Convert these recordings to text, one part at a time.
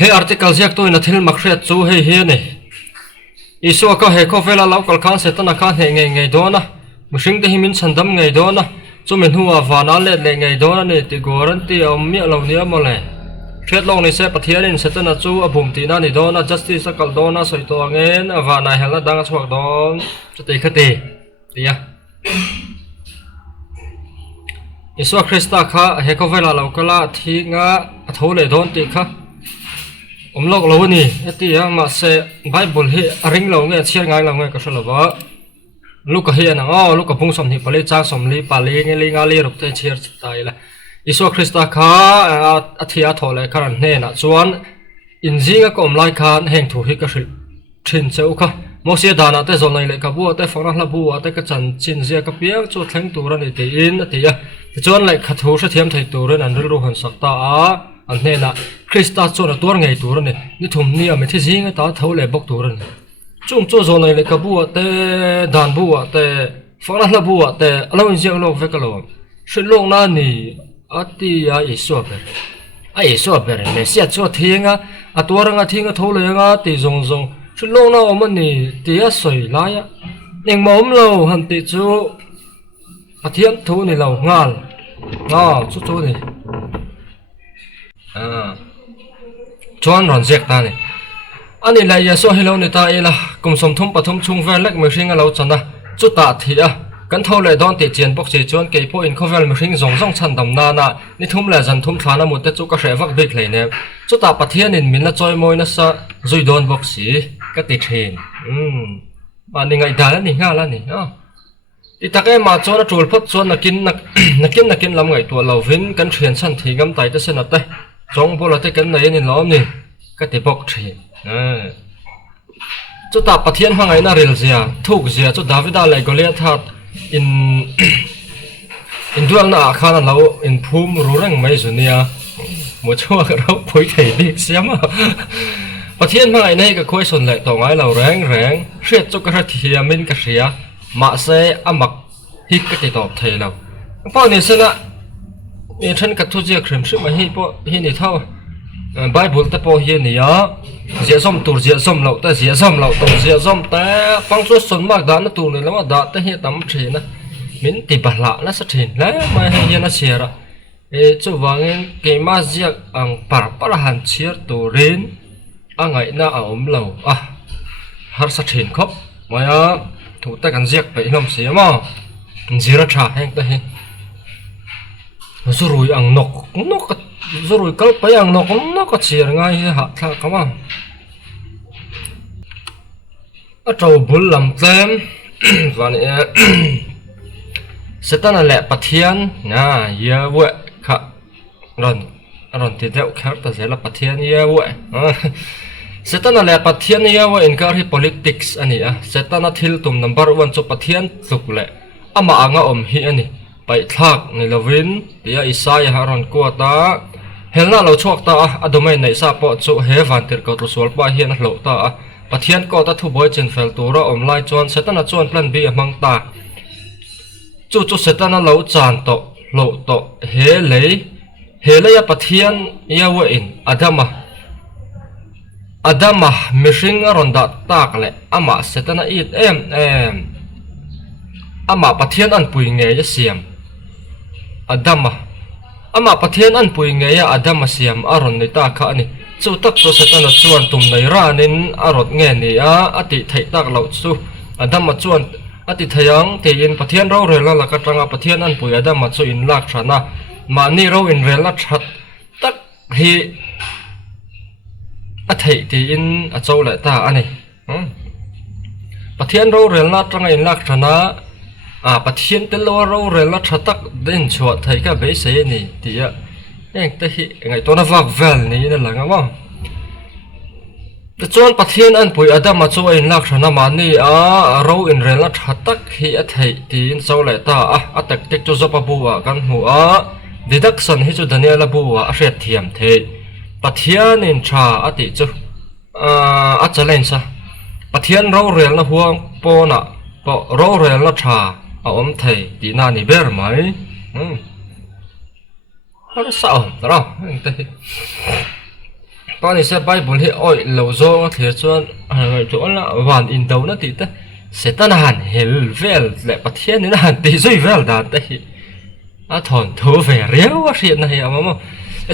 he article ziak tu na thil makhriat chu he he ni isu ka he ko vela local khan se tana khan he ngai dona mushing te himin sandam ngai dona chumin huwa vana le ngai dona ni ti guarantee mi lo ni amole thret long ni se pathian in se tana chu abum ti na ni dona justice kal dona soi to ngen avana hela dang chuak don chute khate tia isu krista kha he ko vela local thi nga athole don ti kha lok lo ni ati ya ma se bible hi aring lo nge chiar ngai lo nge ka shalo ba luka hi na luka pung som ni pale cha som li pale nge li nga li rup te chiar tai la isu krista kha athia thole karan ne na chuan injinga kom lai khan heng thu hi ka hril thin cheu kha mosia dana te zon lai le ka bu te fona hla bu te ka chan chin zia ka piang chu thleng tur ani te in ati ya chuan lai kha thu sha thiam thai turin an ril ru han sakta a an ne na krista chona tur ngai tur ni ni thum ni ami thi jing ta thole bok tur ni chung chu zon lai le ka bu te dan bu te fona hla bu te alo in jeng lo ve ka lo shilong na ni ati ya isu ber ai isu ber me sia chu thinga aturanga thinga thole nga ti zong zong shilong na om ni ti a soi la ya ning mom lo han ti chu athiam thu ni lo ngal chu chu ni chuan ron zek ta ni ani lai ya so hello ni ta ela kum som thum pathum chung vel lek me hringa lo chana chu ta thia kan thole don ti chen bok che chuan ke po in khovel me hring zong zong chan dam na na ni thum la zan thum thana mu te chu ka hrevak bek hlei ne chu ta pathian in min la choi moi na sa zui don bok si ka ti thin ani ngai da ni nga la ni ti take ma chona tul phot chuan nakin lam ngai to lovin kan thian chan thigam tai te sena te chong bola te kan nei ni lom ni ka ti bok thi chu ta pathian hangai na rel zia thuk zia chu davida lai goliath that in dual na khana lo in phum rurang mai zunia mo chua ka ro phoi thei dik siama pathian hangai nei ka khoi son lai to ngai lo reng hriat chu ka thiamin ka hria ma se amak hi ka ti top thei lo pa ni sena e than ka thu je khrem shri ma hi po hi ni thaw bible ta po hi ni ya zia som tur zia som lo ta zia som lo to zia som ta pang chu son mak da na tu ni lama da ta hi tam thri na min ti bala na sa thin la ma hi na sera e chu wangin ke ma zia ang par han chiar turin angai na a om lo har sa thin khop maya thu ta kan ziak pe hlom se ma zira tha heng ta hi zurui ang nok zurui kal pa ang nok chiar ngai ha tha kama a trâu bul lam tlem vani setana le pathian na ya we kha ron ti deu khar ta zela pathian ya we setana le pathian ya we in kar hi politics ani setana thil tum number 1 chu pathian tluk le ama anga om hi ani pai thak ni lovin tia isaya haron ko ta helna lo chok ta adomai nei sa po chu he van tir ko to sol pa hian hlo ta pathian ko ta thu boy chen fel tura om lai chon setana chon plan bi amang ta chu setana lo chan to lo to he le ya pathian ya wa in adama mishing aronda tak le ama setana it ama pathian an pui nge ya siam adama ama pathian an pui nge ya adama siam aron ni ta kha ni chu tak to setana chuan tum nei ranin arot nge ni ati thai tak lo chu adama chuan ati thayang te in pathian ro rel la ka tanga pathian an pui adama chu in lak thana ma ni ro in rel la that tak hi a thei te in a chaw la ta ani pathian ro rel na tanga in lak thana pathian te lo ro rel la thatak den chua thai ka be se ni tia eng te hi ngai to na vak vel ni na langa wa te chuan pathian an pui adama chu in lak thana ma ni ro in rel la thatak hi a thei tin chaw la ta a tak tek chu zopa buwa kan hu deduction hi chu daniel buwa a hret thiam thei pathian in tha ati chu a challenge sa pathian ro rel na huang pona po ro rel na tha a om thei ti na ni ber mai nó sao đó bao nhiêu xe bay bốn hệ oi lâu zo thì cho người chỗ là hoàn in đầu nó thì ta sẽ ta hàn hel vel lại bắt thiên nên hàn tí rồi vel đã đấy thon thua về réo chuyện này mà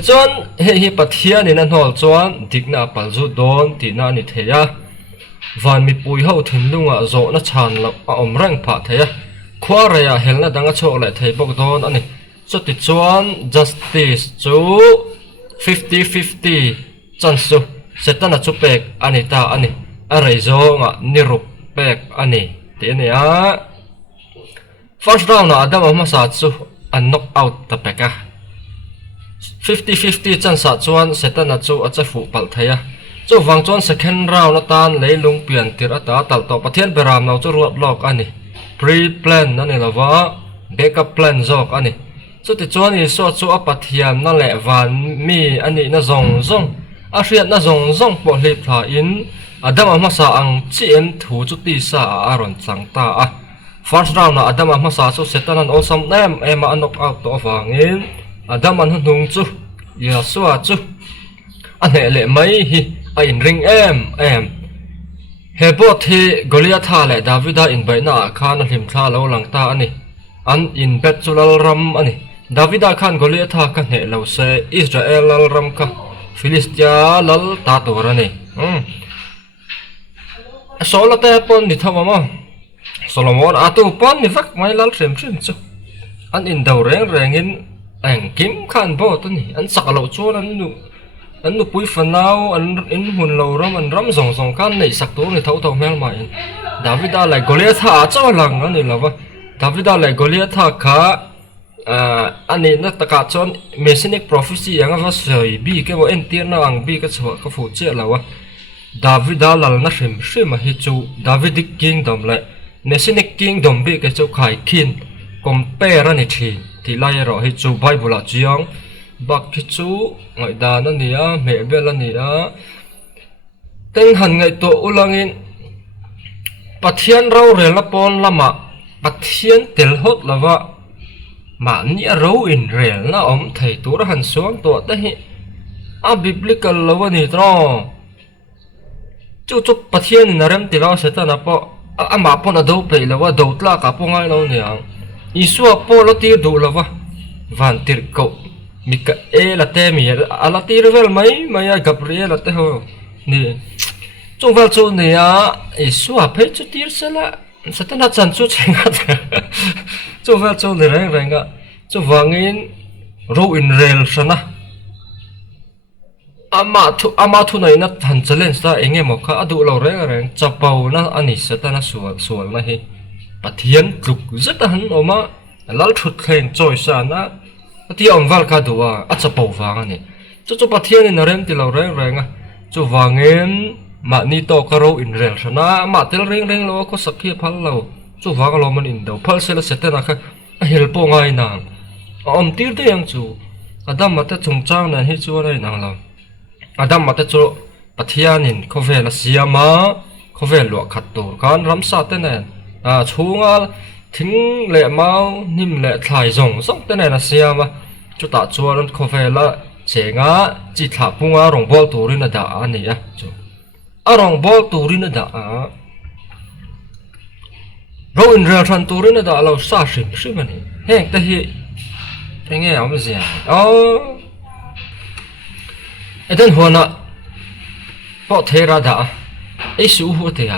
chọn hệ bắt thiên nên nó chọn thích na bảo du đón thì na như thế à van mi pui hậu thìn lung à zo nó tràn là răng phá thế à khoa rồi à hel na đang cho lại thấy bốc đón anh này cho thì chọn justice chú 50-50 chansu setana chupek anita ani areizo nga nirupek ani tenia first round na adam ma sa chu an knock out tapeka 50-50 chansa chuan setana chu acha fu pal thaya chu wang chuan second round na tan leilung pian tir ata tal to pathian beram nau chu ruat lok ani pre plan ani lawa backup plan zok ani chu ti chuan i so chu apathiam na le van mi ani na zong zong a hriat na zong zong po hlei thla in adam ama sa ang chim thu chu ti sa aron changta a first round na adam ama sa chu setan an awesome nam ema knock out to awangin adam an hunung chu ya suwa chu ane le mai hi a in ring em hebo thi goliath le davida in baina khan hlim thla lo langta ani an in bet chulal ram ani davida khan goliath ka ne lo se israel lal ram ka Philistia lal ta torani sola te pon ni thama ma solomon atu pon ni vak mai lal rem chu an in dau reng in ang kim khan bo tu ni an sakalo chu an nu pui fanau an in hun lo ram an ram zong zong kan nei sak tu ni thau thau mel mai davida lai goliath a chaw lang ani lawa davida lai goliath kha anh nó tất cả chọn messianic prophecy yang va soi bi ke bo entir na ang bi ka chwa ka fu che lawa david lal na shim ma hi chu davidic kingdom le messianic kingdom bi ke chu khai khin compare ani thi lai ro hi chu bible a chiang bak ki chu ngai da na nia me bel ania ten han ngai to ulangin pathian rau rel na pon lama pathian tel hot lawa mà ni râu in rel na thầy tu ra han xuống to ta hi a biblical lo ni tro chu chu pathian na rem ti lo se ta na po a ma po na do pe lo do tla ka po ngai lo ni ang isu po lo ti do lo wa van tir ko mika e la te mi ala ti vel mai a gabriel la te ho ni chu val chu ni a isu a pe chu tir se la sa ta na chan chu chenga chu vel chu ni reng ga chu wangin ro in rel sana ama thu nei na than challenge ta enge mo kha adu lo reng chapau na ani sa ta na sual na hi pathian tluk zata han oma lal thut khleng choi sa na ti om wal ka duwa a chapau wang ani chu pathian in rem ti lo reng a chu wangin ma ni to ka ro in rel sana ma tel reng lo ko sakhi phal lo chu wang lo man in do phal se la setena kha a hel po ngai na om tir te yang chu adam mata chung chang na hi chu nei nang lo adam mata chu pathian in khovel siama khovel lo khat tur kan ram sa te nen chunga thing le mau nim le thlai zong song te nen siama chu ta chuan khovela chenga chi tha punga rong bol turin da ani ya chu a rong bol turin da ro in real than turin da lo sa shim ani heng te hi nghe ông gì eden hona bỏ thế ra đã ấy số hụt thì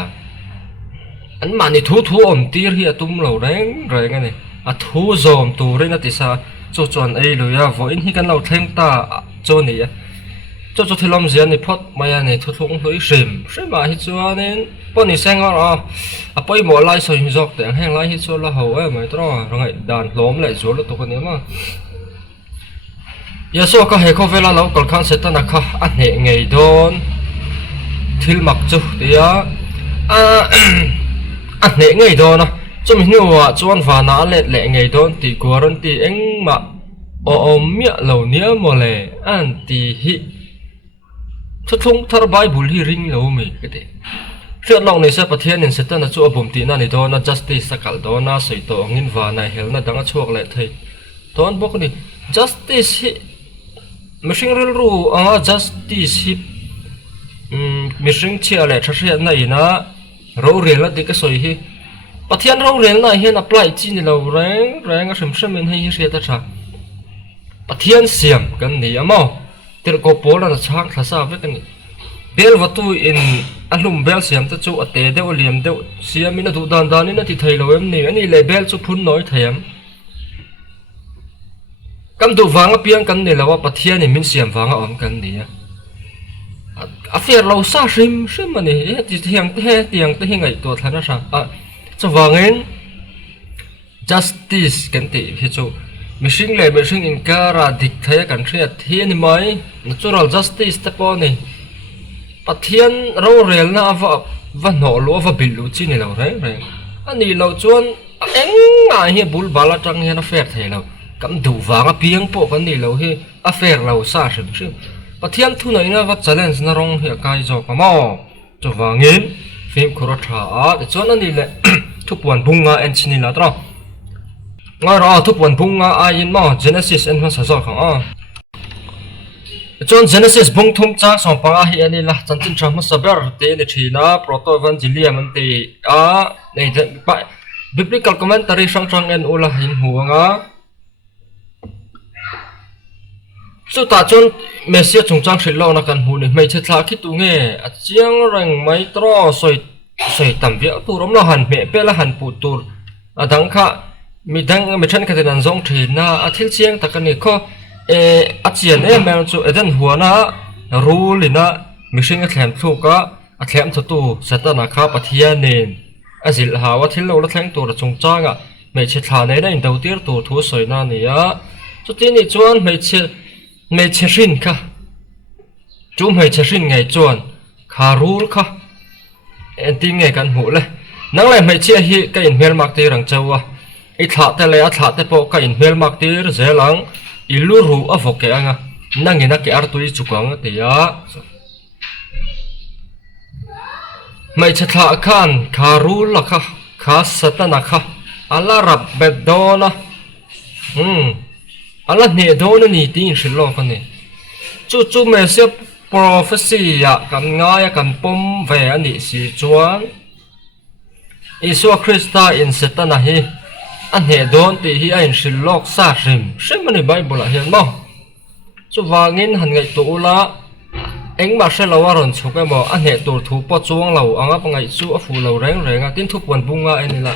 anh mà này thu ổn tiệt hi tum lâu đấy rồi cái này thu dòm tù đấy là thì sao cho chọn ấy rồi à vội hi cái lâu thêm ta cho này cho thì làm gì này phật mày này thu thủng lối xìm mà hi cho nên bọn này sang bây giờ lại sử dụng dọc để hàng lại hi cho là hậu ấy mày đó rồi đàn lóm lại rồi tụi con mà giờ số cái hệ có về là lâu còn khăn sẽ tan à anh hệ ngày đón thil mặc chút thì anh hệ ngày đón à cho mình nhiều cho anh và nó lệ ngày đón thì của anh thì anh mà miệng lâu nhớ mà lệ anh thì hi thu thủng thar Bible hi ring lâu mày cái đấy chuyện lòng này sẽ phát hiện nên sẽ tan là chỗ bùm tí na này đó na justice sakal đó na sợi tổ ngin và này hel na đang chuộc lại thầy đón bốc đi justice mishing ril ru anga justice hi mishing chia le thashia na ina ro rel la dik soi hi pathian ro rel na hian apply chi ni lo reng a hrim in hi hria ta tha pathian siam kan ni amo tir ko pola na chang thasa ve kan bel watu in alum bel siam ta chu ate de oliam de siam ina du dan dan ina ti thailo em ni ani le bel chu phun noi thayam kam du wanga piang kan ni lawa pathian ni min siam wanga om kan ni a fer lo sa hrim ani ti thiang te tiang te hingai to thana sa a chu wangin justice kan ti hi chu mishing le mishing in kara dik thaya kan thria thian mai natural justice te po ni pathian ro rel na va no lo va bilu chi ni lo re ani lo chuan eng nga hi bul bala tang hian a fer thei lo kam du wanga piang po kan ni lo hi a fer lo sa hrim pathian thu nei na va challenge na rong hi kai zo ka mo chu wangin film khura tha a chuan ani le thupuan bunga en chini la tra nga ra thupuan bunga a in ma genesis en ma sa zo khang a chuan genesis bung thum cha som pa hi ani la chanchin thama saber te ni thina proto evangelium an te a nei de biblical commentary sang en ula hin huanga so ta chuan mesia chungchang thrilo na kan hu ni mai che thla ki tu nge a chiang rang mai tro soi tam via turom la han me pe la han pu tur adang kha mi than ka den zong thina a thil chiang takani kho a chian mel chu eden huana rulina mishing a thlem thuka a thlem thu satana kha pathianin azil hawa thil lo la thleng tur chungchanga mai che thla nei na in dau tir tur thu soina nia chu ti ni chuan mai che rin kha chu mai che rin ngai chuan kha rul kha en ti nge kan hu le nang le mai che hi ka in mel mak te rang chawa I thla te le a thla te po ka in mel mak tir zelang ilu ru avoke anga nangina ke artui chukang te ya mai che thla khan kha rul la kha satana kha ala rab bedona ala ne dona ni tin shilo kan ni chu me se prophecy ya kan nga ya kan pom ve ani si chuan Isu Krista in satana hi an he don ti hi ain shilok sa hrim ani bible a hian mo chu wangin han ngai tu la eng ma se lawaron chuka mo an he tur thu po chuang lo anga pangai chu a fu lo renga tin thu pon bunga enila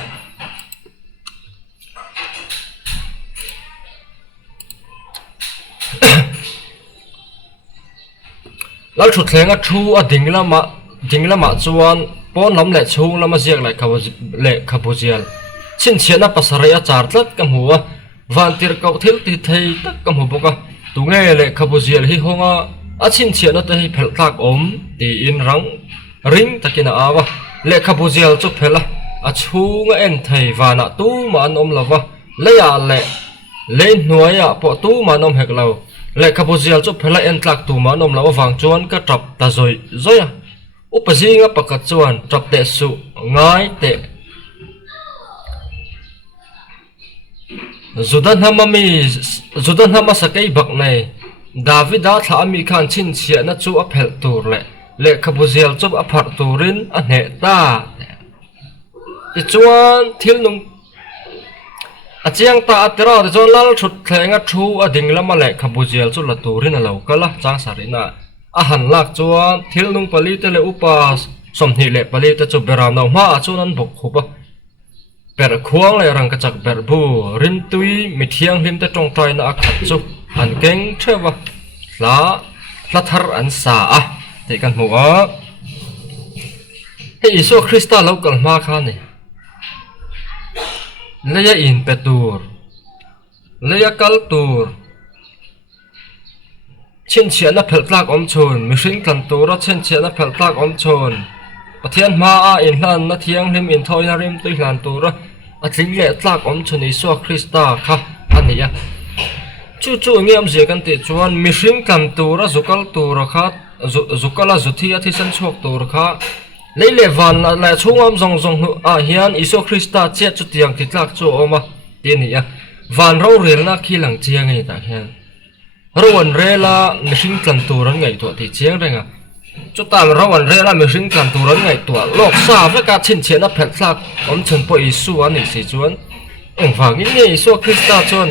lal thu thlenga thu a dinglama chuan pon lam le chung lama ziak lai khabujial chin chiana pasaraya chartlat kam huwa vantir kau thil ti thei tak kam hu boka tu nge le khabujial hi honga a chin chiana te hi phel tlak om ti in ring takina awa le khabujial chu phela a chunga en thei wana tu man om lawa leya le nuaya po tu man om hek lo le khabujial chu phela en tlak tu man om lawa wang chuan ka tap ta zoya upazinga pakat chuan tap te su ngai te Zudan hama sakai bak nei David a thla ami khan chin chia na chu a phel tur le khabuzial chu a phar turin a hne ta ti chuan thil nung a chiang ta atera de chon lal thut thlenga thu a ding lama le khabuzial chu la turin a lo kala chang sarina a han lak chuan thil nung pali te le upas somni le pali te chu beram no ma a chuan an bok khupa per khuang le rang ka chak ber bu rin tui mi thiang hlim te tong trai na akhat chu an keng thewa la thar an sa a te kan mu a he Isu Krista local ma kha ni leya in petur leya kal tur chin chiana phel tlak om chun mi hring kan tura chin chiana phel tlak om chun pathian ma a in hlan na thiang hlim in thoi na rim tui hlan tura a tling le tlak om chun Isu Krista kha ania chu ngiam je kan ti chuan mi hring kan tura zukal tura kha zukala zuthi a thi san chok tur kha leile van la chungam zong a hian Isu Krista che chu tiang ti tlak chu oma ti nia van ro rel na khilang chiang ni ta hian rawan rela machine kan turan ngai to ti chiang renga chu tam rawan rela machine kan turan ngai to lok sa ve ka chin chen a phet sak om chen po isu ani si chuan eng wang in ngai so krista chon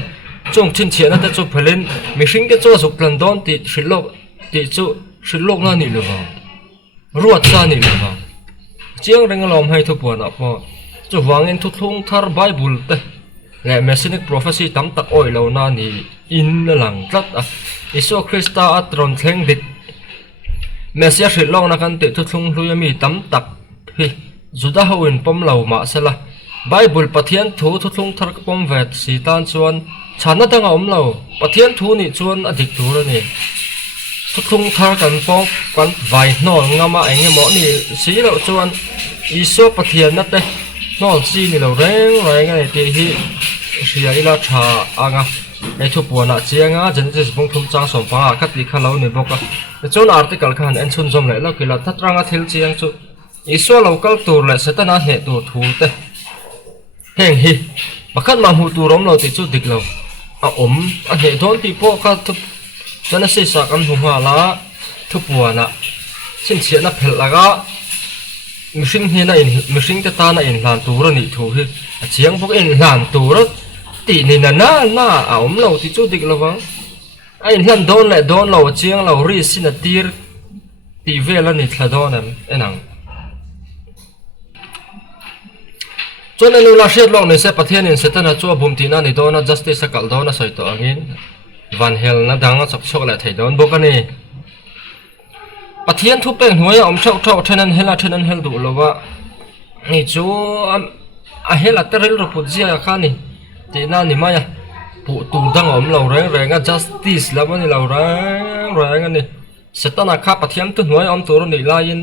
chung chin chen a ta chu phelen machine ke chu suk plan don ti shilok ti chu shilok na ni lo wa ruat sa ni lo wa chiang renga lom hai thu pon a po chu wangin thu thung thar bible te le messianic prophecy tam tak oi lo na ni in lang tlat a isu krista atron thleng dik Mesia shilong na kan te thu thung hlui mi tam tak hi juda hoin pom lo ma sala bible pathian thu thu thung thar pom vet si tan chuan chana danga om lo pathian thu ni chuan adik tur ani thu thung thar kan pom kan vai nol ngama enge mo ni si lo chuan isu pathian na te nol si ni lo reng reng ai te hi sia ila tha anga ai thu puana chianga genesis bung thum chang som pa khat li khalo ni boka chon article khan en chun jom le lo kila thatranga thil chiang chu isu local tur le setana he tu thu te heng hi pakhat ma hu tu rom lo ti chu dik lo a om a he don ti po kha thu genesis sa kan hu ma la thu puana sin chiana phel laga mishing hi na in mishing te ta na in hlan tur ni thu hi a chiang bok in hlan tur ti ni na a om lo ti chu dik lo wang ai hlan don lo chiang lo ri sin a tir ti vela ni thla don em enang chon anu la shet lo ni se pathian in setana chu bum ti na ni dona justice kal dona soi to angin van hel na dang chak chok la thai don bokani pathian thu peng hnuai om thau thau thenan hel du lo wa ni chu a hela terel ro pu zia kha ni ti na ni maya pu tu dang om lo reng reng a justice la mani lo reng ani setana kha pathian tu hnuai om tur ni la in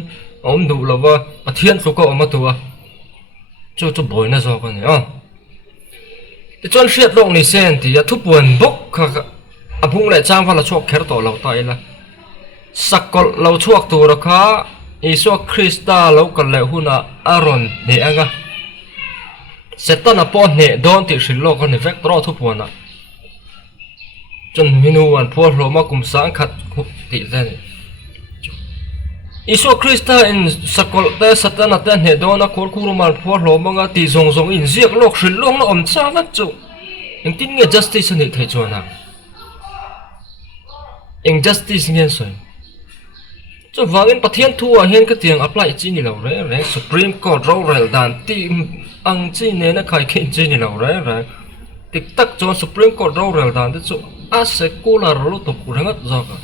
om du lo wa pathian thu ko om tu wa chu boy na zo ka ni ti chon hriat lok ni sen ti a thu puan bok kha a phung le chang phala chok kher to lo ta ila sakol lo chuak tu ra kha isu krista lo kal le huna aron ne anga setana po ne don ti shilo ka ni vek tro thu puana chon minu an pho hlo ma kum sang khat khup ti zen isu krista in sakol te satana te ne don a khor khuru mal pho hlo ma nga ti zong in ziak lok shilong na om cha na chu in tin nge justice ni thai chona injustice ngen soi cho wangin pathian thu a hen ka tiang apply chi ni lo re supreme court ro rel dan ti ang chi ne na khai khin chi ni lo re tik tak cho supreme court ro rel dan te chu a secular lo to kurangat zo ka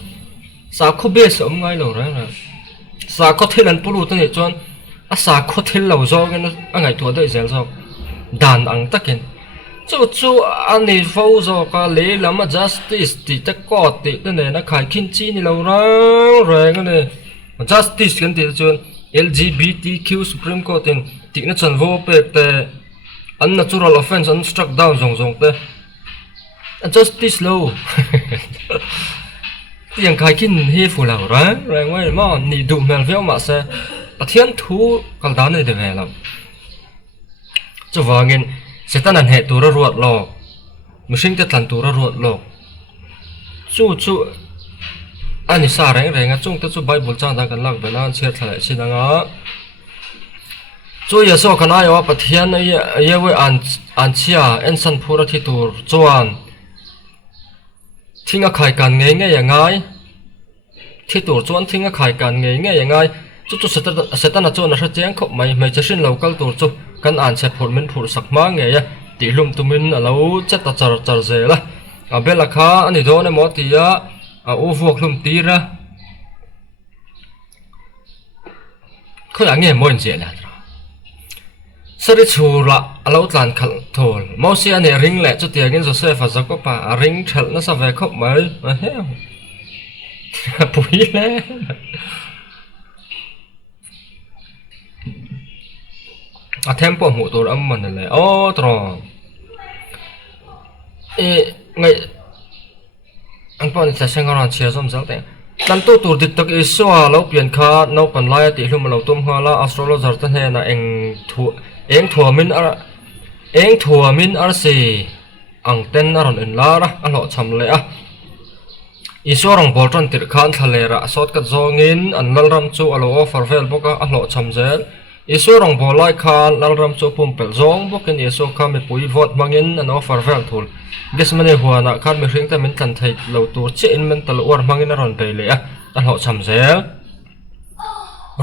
sa kho be som ngai lo re sa kho thilan pulu te ni chon a sa kho thil lo zo ngen angai to de zel zo dan ang takin chu ani fo zo ka le lama justice ti ta court ti te ne na khai khin chi ni lo re ngane justice kan ti chon LGBTQ supreme court in ti na chan vo pe te unnatural offense un struck down zong te justice law tiang khai khin he fu la ra ngoi ma ni du mel veo ma se pathian thu kal dan ne de ve la chu wangin setan an he tu ra ruat lo mishing te tlan tu ra ruat lo chu ani sa reng chung te chu bible chang da kan lak bela an chet thlai sinanga chu ya so kana yo pathian ye we an chia en san phura thi tur chuan thinga khai kan nge ya ngai thi tur chuan thinga khai kan nge ya ngai chu setan a chon a cheng khop mai chashin local tur chu kan an che phur min phur sak ma nge ya ti hlum tumin alo chata char zela a bela kha ani do ne mo ti ya a u vuak hlum ti ra khoi a nge moin je la sari chura alo tlan khal thol mo si ane ring le chu tiangin joseph a zakopa a ring thal na sa ve khop mai a he pui le a tempo mu tur am man le o tro ngai ang pon sa sengaran chia som zal te tan tu tur dik tak iswa lo pian kha no kan lai ti hlum lo tum hala astrologer ta he na eng thuamin ar se ang ten aron en la ra a lo cham le a isorang bolton tir khan thalera sot ka zongin an lalram chu alo offer vel boka a hlo chamzel isorang bolai khan lalram chu pumpel zong bokin iso kha me pui vote mangin an offer vel thul gesmane huana khan me ringta min kan thai lo tur che in men tal war mangin ron pele a hlo chamzel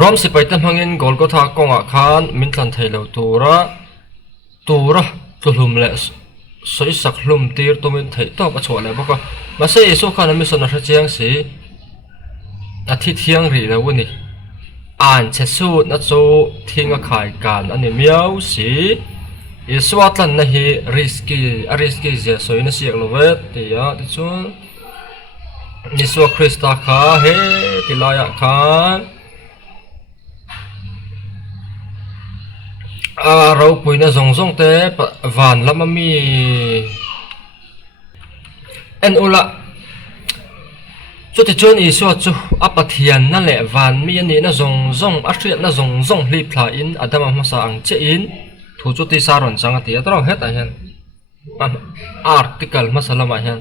rom si paitam hangin golgotha konga khan min kan thai lo tura tulum le soi sak hlum tir to min thai to ka chole boka ma se iso khan mi sona ra chiang si a thi thiang ri lo ni an che su na chu thinga khai kan ani miau si iswatlan na hi risky je soi na siak lo vet ti ya ti chu Yesu Krista kha he tilaya khan rau puina zong te van lama mi en ula chu ti chon isu chu apathian na le van mi ani na zong a hriat na zong hli phla in adama masa ang che in thu chu ti saron changa ti atro het a hian article masalama hian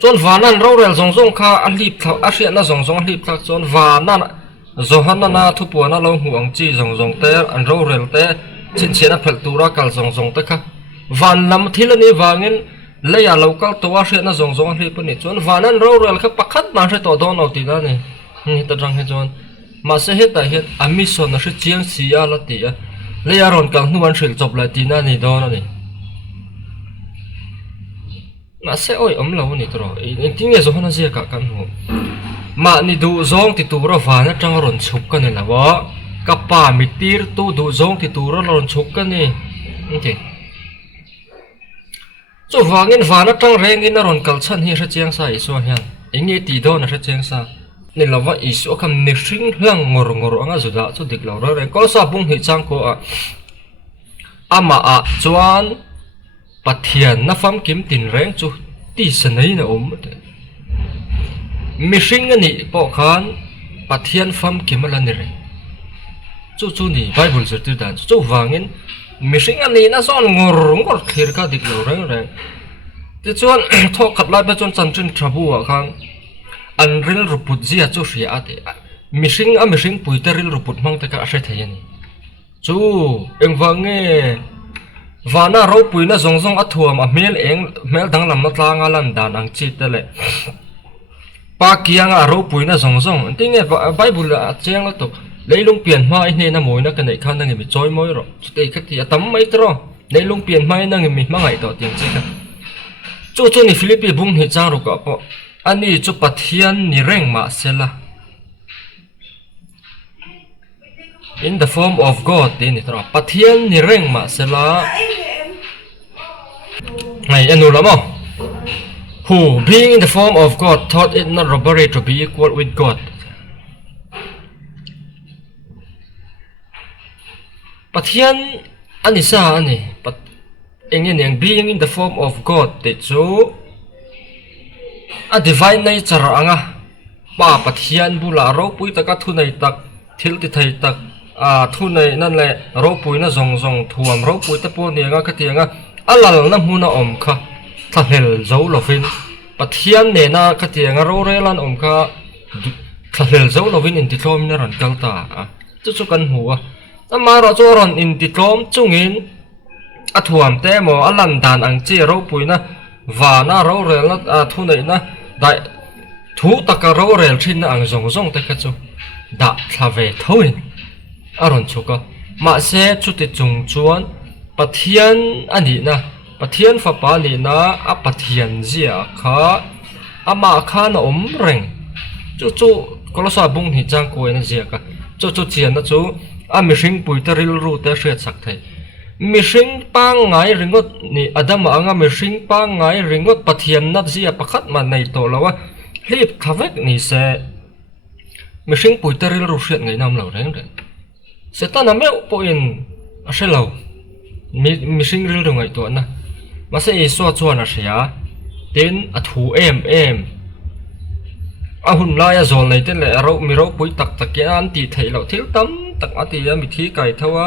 chon vanan ro rel zong kha a hli phla a hriat na zong hli phla chon vanan zohanna na thupu na lo huang chi zong te an ro rel te chin chena phel tura kal zong te kha van lam thilani wangin leya local to wa hriat na zong hli pani chon vanan ro rel kha pakhat ma hre to don oti da ni ni ta rang he chon ma se he ta he ami son na hre chiang sia la ti a leya ron kal nuan hril chop la ti na ni don ani ma se oi om lo ni tro in tinge zohanna sia ka kan hu ma ni du zong ti tu ro vana tang ron chuk ka ni lawa ka pa mi tir tu du zong ti tu ro ron chuk ka ni okay chu wangin vana tang rengin na ron kal chan hi hra chiang sa isu hian inge ti do na hra chiang sa ni lawa isu kham ni hring hlang ngor anga zuda chu dik lo ro reng kol sa bung hi chang ko a ama a chuan pathian na fam kim tin reng chu ti sanai na mishing ani po khan pathian fam kimala ni re chu ni bible zertir dan chu wangin mishing ani na zon ngor khir ka dik lo reng ti chuan thok khat lai ba chon chanchin thabu a khan an ril ruput zia chu hria ate mishing puita ril ruput mang te ka hre thai ani chu engwange vana ro puina zong athuam a mel dang lam na tlanga lan dan ang chi te le pa kianga ro puina zong tinge bible a cheng la to leilung pian ma i ne na moina ka nei khan na ngi mi choi moi ro te khati atam mai tro leilung pian mai na ngi mi mangai to ting che ka chu ni philippi bung hi chang ro ka po ani chu pathian ni reng ma sela in the form of god te ni tro pathian ni reng ma sela ngai anu lamo who being in the form of God thought it not robbery to be equal with God. Pathian anisa ani pat engin yang being in the form of God te chu a divine nature anga pa pathian bula ro pui taka thunai tak thil ti thai tak a thunai nan le ro pui na zong thuam ro pui ta po ni anga ka ti anga alal na huna om kha thlel zo lovin pathian ne na khatianga ro relan om kha thlel zo lovin in titlom na ran kalta chu kan huwa amara choron in titlom chungin athuam te mo alan dan ang chi ro puina wana ro rel na thunai na dai thu taka ro rel thin ang zong te kha chu da thlave thoin aron chuka ma se chu ti chung chuan pathian ani na pathian fa pa ni na a pathian zia kha ama kha na om reng chu kolosa bung hi chang ko na zia ka chu chian na chu a mihring puita ril ru te hriat sak thai mihring pa ngai ringot ni adam anga mihring pa ngai ringot pathian na zia pakhat ma nei to lawa hlip thavek ni se mihring puita ril ru hriat ngai nam lo reng setana meu po in a shelo mihring ril ru ngai to na masa iso chuan a hria tin a thu em a hun laia zol nei te le ro mi ro pui tak an ti thei lo thil tam tak ati ya mi thi kai thawa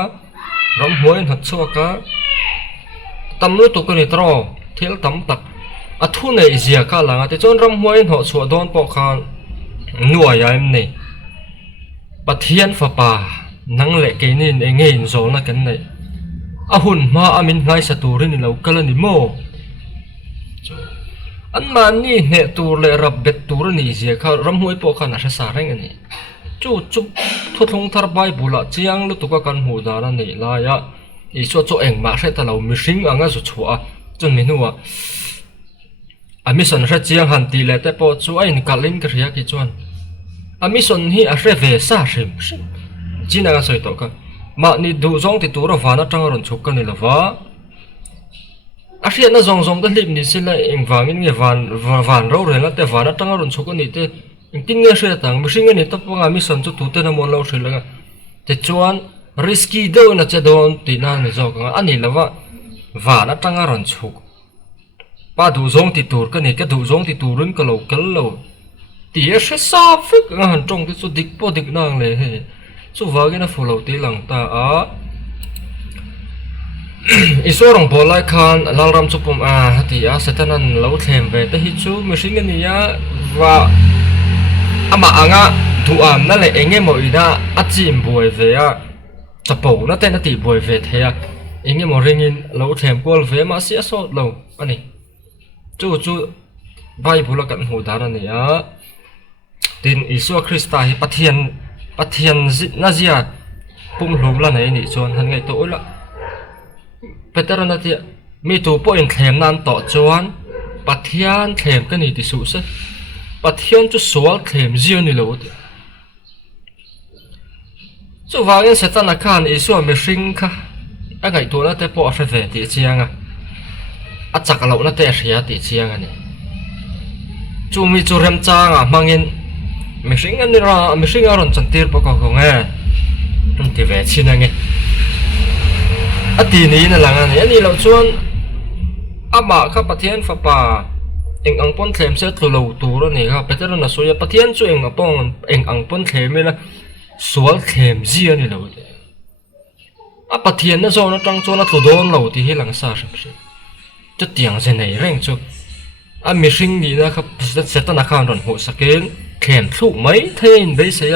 ram huain hat chuaka tam lu tu ko ni tro thil tam tak a thu nei zia ka langa te chon ram huai ho chu don po khan nuai ya em nei pathian fa pa nang le ke nin enge in zol na kan nei a hun ma amin ngai sa turin lo kala ni mo an man ni ne tur le rab bet tur ni zia kha ram huai po khan a sa reng ani chu thu thong thar bible a chiang lu tuka kan hu da na nei la ya i so cho eng ma hre ta lo mi hring anga zu chua chun mi nuwa amison hre chiang han ti le te po chu a in kalim ka ria ki chuan amison hi a hre ve sa hrim china ga soi to ka ma ni du zong ti tur wana tang ron chuk kan ni lawa a hria na zong zong da lim ni sila eng wangin nge van ro re la te wana tang ron chuk ni te tin nge hre tang mi hring ni to pa amison chu tu te na mon lo hre la te chuan risky do na che don ti na ni zo ka ani lawa wana tang ron chuk pa du zong ti tur ka ni ka du zong ti turun ka lo kal lo ti a hre sa fik nga han tong ti chu dik po dik nang le he chu wagena fulo ti lang ta a isorong bolai khan lalram chupum a hati a setanan lo thlem ve te hi chu mihring ani ya wa ama anga duam na le enge mo ina achim boi ve a chapo na te na ti boi ve the a enge mo ringin lo thlem kol ve ma sia so lo ani chu bible kan hu dar ani a tin isu krista hi pathian na zia pum hlom la nei ni chon han ngai to ola petarana ti mi tu po in thlem nan to chuan pathian thlem ka ni ti su se pathian chu sual thlem zia ni lo ti chu wangin setana khan isu mi hring kha a ngai to na te po a hre ve ti chianga a chak lo na te hria ti chianga ni chu mi chu rem changa mangin mihring ani ra mihring a ron chantir po ka nge ti ve china nge ati ni na lang ani lo chuan ama kha pathian fa pa eng ang pon thlem se tlu lo tur ani kha petera na soya pathian chu eng apong eng ang pon thlem la sual thlem ji ani lo a pathian na zo na tang chona tlu don lo ti hi lang sa hrem chu tiang ze nei reng chu a mihring ni na kha setana khan ron hu sakin khem thu mai thein bei se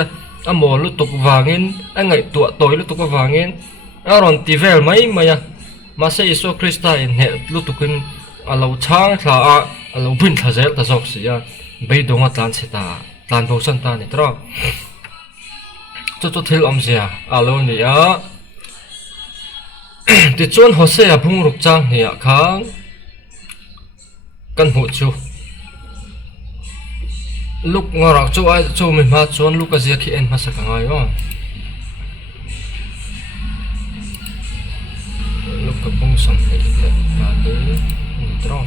a mo lu tuk wangin a ngai tu toy lu tuk wangin a ron ti vel mai maya ma se iso krista in he lu tukin a lo chang thla a lo bin thla zel ta zok sia bei donga tlan cheta tlan bo san ta ni tra chu thil om sia a lo ni a ti chon hosea phung ruk chang hi a khang kan hu chu lúc ngora chu ai chu mi ma chon lúc a zia khi en ma sa ka ngai yo lúc ka pung sam ni te ta de ni tro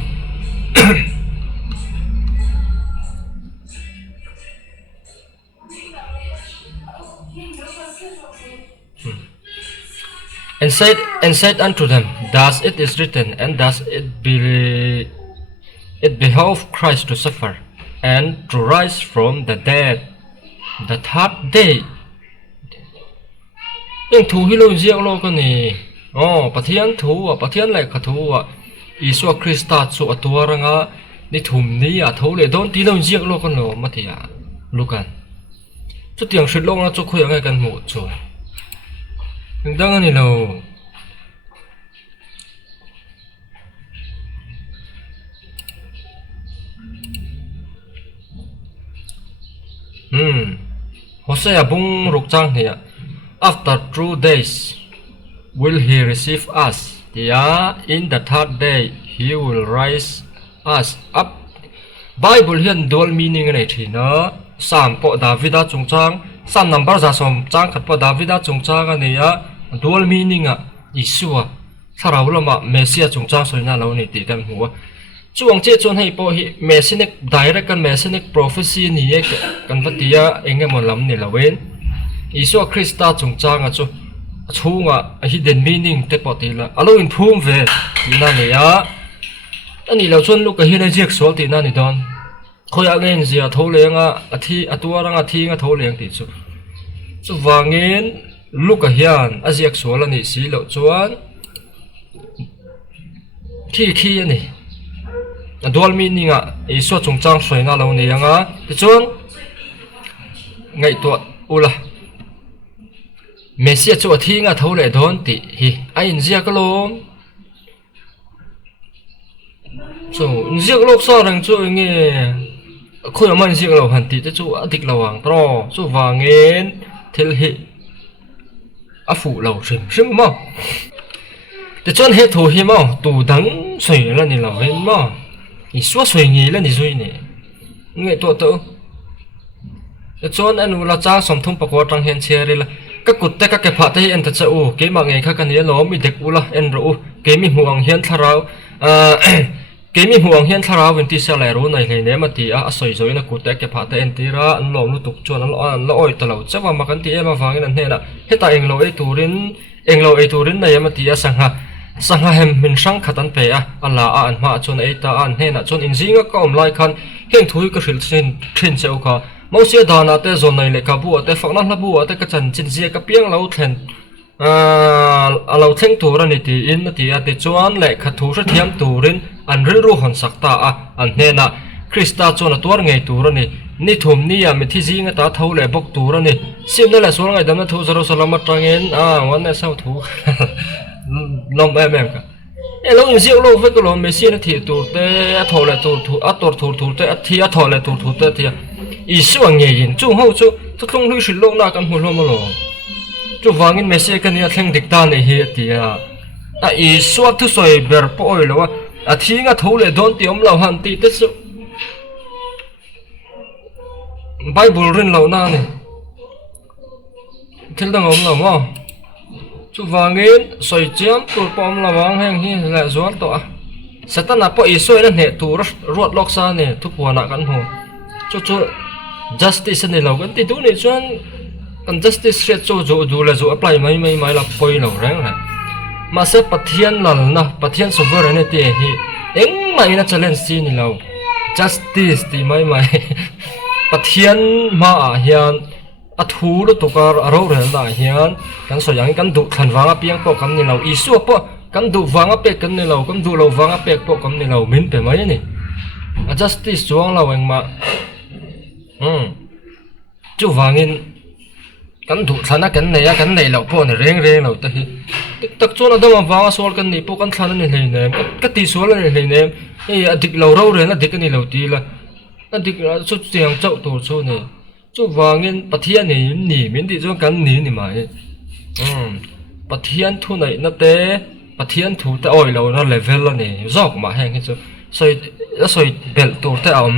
and said unto them, thus it is written, and thus it behoved Christ to suffer and to rise from the dead the third day. Nhưng thu hi lo ziak lo ka ni pathian thu a pathian lai kha thu a Isu Krista chu atuaranga ni thum ni a thole don ti lo ziak lo kan lo mathia lukan chu tiang hrit lo na chu khoi angai kan mu chu dang ani lo Hosea bung ruk chang hia after 2 days will he receive us in the third day he will rise us up Bible hian dual meaning nei thina sam po Davida chungchang sam number za som chang khat po Davida chungchang ania dual meaning a Isua tharawlama Mesia chungchang soina lo ni ti kan huwa chuang che chon hei po hi messianic direct kan messianic prophecy ni ek kan vatia engemon lam ni lawen Isu Krista chungchang a chu chunga hidden meaning te potila alo in phum ve ina ne ya ani lo chon lu ka hi na jek sol ti na ni don khoya ngen zia tholenga athi atuaranga thi nga tholeng ti chu wangin lu ka hian aziak sol ani si lo chuan khi ani dual meaning a isu chung chang soi na lo ni anga ti chuan ngai to ula Messi chu thinga thole don ti hi a in zia ka lo so ziak lok sa rang chu nge khoi man ziak lo han ti te chu adik lawang tro chu wangin thil hi a fu lo sim ma te chuan he thu hi ma tu dang soi la ni lo hen ma i suwa soi ngi la ni zui ne nge to to te chuan anu la cha som thum pakwa tang hen chere la ka kut te ka ke pha te en ta cha u ke ma nge kha kan ye lo mi dek ula en ro ke mi huang hian tharau ke mi huang hian tharau win ti sa lai ro nai hle ne ma ti a soi zoi na kut te ke pha te en ti ra an lo nu tuk chuan an lo oi ta lo chawa ma kan ti ema wangin an he na heta englo e turin na yama ti a sangha hem min sang khatan pe a ala a an ma chon e ta an he na chon in zinga ka om lai khan heng thui ka hril thin cheu kha mo sia dana te zon nai le ka bu te fakna la bu te ka chan chin zia ka piang lo thlen a lo theng tur ani ti in ti a te chuan le kha thu sa thiam turin an ril ru hon sakta a an he na Krista chon atwar ngei tur ani ni thum ni ya mi thi zinga ta tho le bok tur ani sim na la sol ngai dam na thu Jerusalem atangin a wan na sau thu nom em ka e lo in ziak lo ve ko lo Messi na thi tur te a tho le tur thu a tor tur te a thi a tho le tur thu te thi i su ang nge yin chu ho chu tu tlong lui sil lo na kan hu lo ma lo chu wangin Messi kan ya thleng dik ta nei hi ti a i su thu soi ber po oi lo a thi nga tho le don ti om lo han ti te su Bible rin lo na ni thil dang om lo ma chu wangin soi chiam tur pom la wang heng hi la zuan to a satana po isoi na ne tur ruat lok sa ne thu puana kan ho chu justice ne lo kan ti du ni chuan kan justice re chu du la zu apply mai la poi lo rang ra ma se pathian lal na pathian sovereignty hi eng mai na challenge si ni lo justice ti mai pathian ma a hian a thu lu tukar aro rel da hian kan so yang kan du than wanga piang po kam ni lo isu po kan du wanga pe kan ni lo kan du lo wanga pe po kam ni lo min pe mai ni a justice chuang lo eng ma chu wangin kan du thana kan nei lo po ni reng lo ta hi tak chona dama wanga sol kan ni po kan thana ni hlei ne ka ti sol ni hlei ne e adik lo ro re na dik ni lo ti la adik chu chiang chau tu chu ni chu wangin pathian ni min ti chu kan ni mai pathian thu nei na te pathian thu te oi lo na level la ni zok ma heng hi chu soi bel tur te am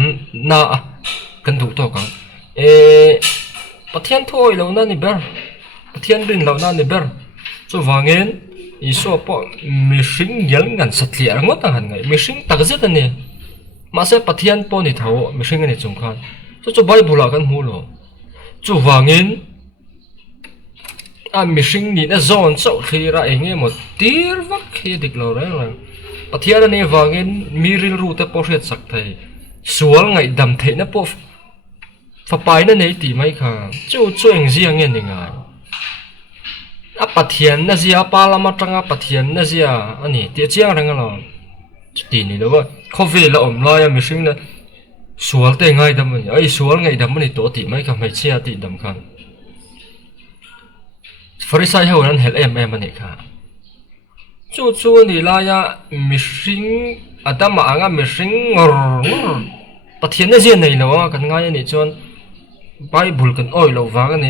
na kan du to kang pathian thu oi lo na ni ber pathian rin lo na ni ber chu wangin iso po mi hring yal ngan satlia ngot ang han ngai mi hring tak zet ani ma se pathian po ni tho mi hring ani chung khan chu Bible kan hu lo chu wangin a mi hring ni na zon chau thira enge mo tir vak khi dik lo ra pathian ani wangin mi ril ru te po hret sak thai sual ngai dam thei na po fa pai na nei ti mai kha chu eng ziang nge ni ngai a pathian na zia pa lama tanga pathian na zia ani ti chiang rang lo ti ni lo wa khovi la om la ya mi hring na sual te ngai dam ni ai sual ngai dam ni to ti mai ka mai chia ti dam khan Pharisai ho nan hel em ani kha chu ni la ya mi hring adama anga mi hring ngor pathian na zia nei lo kan ngai ni chon Bible kan oi lo wa ni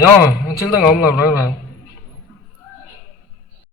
chil dang om lo ra